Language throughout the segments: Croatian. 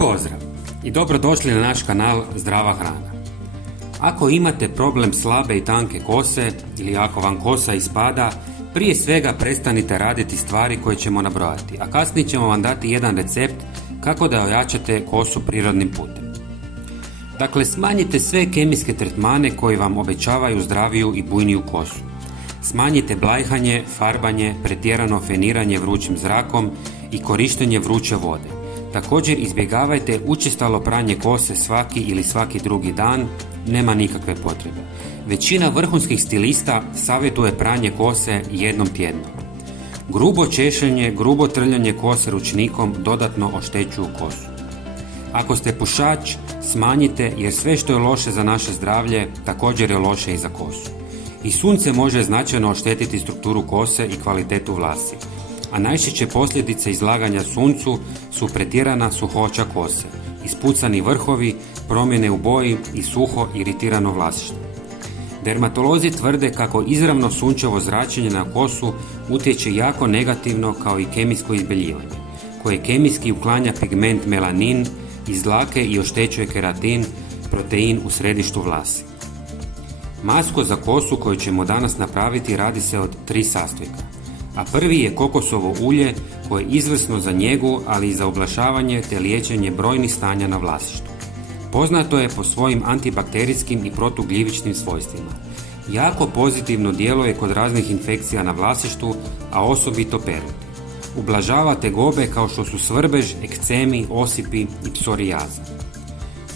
Pozdrav i dobrodošli na naš kanal Zdrava hrana. Ako imate problem slabe i tanke kose ili ako vam kosa ispada, prije svega prestanite raditi stvari koje ćemo nabrojati, a kasnije ćemo vam dati jedan recept kako da ojačate kosu prirodnim putem. Dakle, smanjite sve kemijske tretmane koji vam obećavaju zdraviju i bujniju kosu. Smanjite blajhanje, farbanje, pretjerano feniranje vrućim zrakom i korištenje vruće vode. Također izbjegavajte učestalo pranje kose svaki ili svaki drugi dan, nema nikakve potrebe. Većina vrhunskih stilista savjetuje pranje kose jednom tjedno. Grubo češljanje, grubo trljanje kose ručnikom dodatno oštećuju kosu. Ako ste pušač, smanjite jer sve što je loše za naše zdravlje također je loše i za kosu. I sunce može značajno oštetiti strukturu kose i kvalitetu vlasi, a najčešće posljedice izlaganja suncu su pretjerana suhoća kose, ispucani vrhovi, promjene u boji i suho iritirano vlasište. Dermatolozi tvrde kako izravno sunčevo zračenje na kosu utječe jako negativno kao i kemijsko izbeljivanje, koje kemijski uklanja pigment melanin iz dlake i oštećuje keratin, protein u središtu vlasi. Masku za kosu koju ćemo danas napraviti radi se od 3 sastojka, a prvi je kokosovo ulje koje je izvrsno za njegu, ali i za ublažavanje te liječenje brojnih stanja na vlasištu. Poznato je po svojim antibakterijskim i protugljivičnim svojstvima. Jako pozitivno djeluje kod raznih infekcija na vlasištu, a osobito peruti. Ublažava tegobe kao što su svrbež, ekcemi, osipi i psorijaza.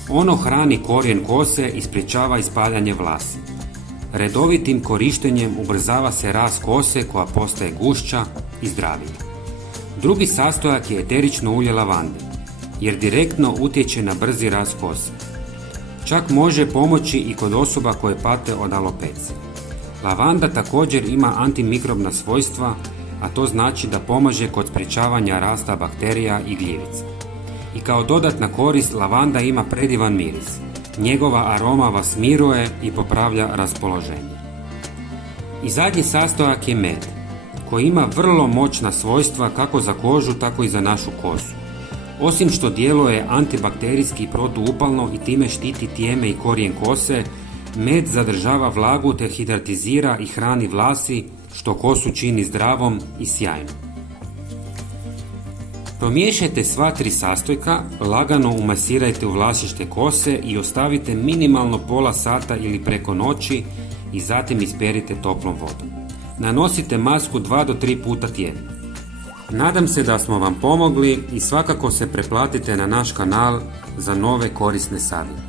Ono hrani korijen kose i sprječava ispadanje vlasi. Redovitim korištenjem ubrzava se rast kose koja postaje gušća i zdravija. Drugi sastojak je eterično ulje lavande, jer direktno utječe na brzi rast kose. Čak može pomoći i kod osoba koje pate od alopecije. Lavanda također ima antimikrobna svojstva, a to znači da pomaže kod sprječavanja rasta bakterija i gljivica. I kao dodatna korist lavanda ima predivan miris. Njegova aroma vas miruje i popravlja raspoloženje. I zadnji sastojak je med, koji ima vrlo moćna svojstva kako za kožu, tako i za našu kosu. Osim što djeluje antibakterijski i protuupalno i time štiti tijeme i korijen kose, med zadržava vlagu te hidratizira i hrani vlasi, što kosu čini zdravom i sjajnom. Promiješajte sva 3 sastojka, lagano umasirajte u vlasište kose i ostavite minimalno pola sata ili preko noći i zatim isperite toplom vodom. Nanosite masku 2 do 3 puta tjedno. Nadam se da smo vam pomogli i svakako se pretplatite na naš kanal za nove korisne savjete.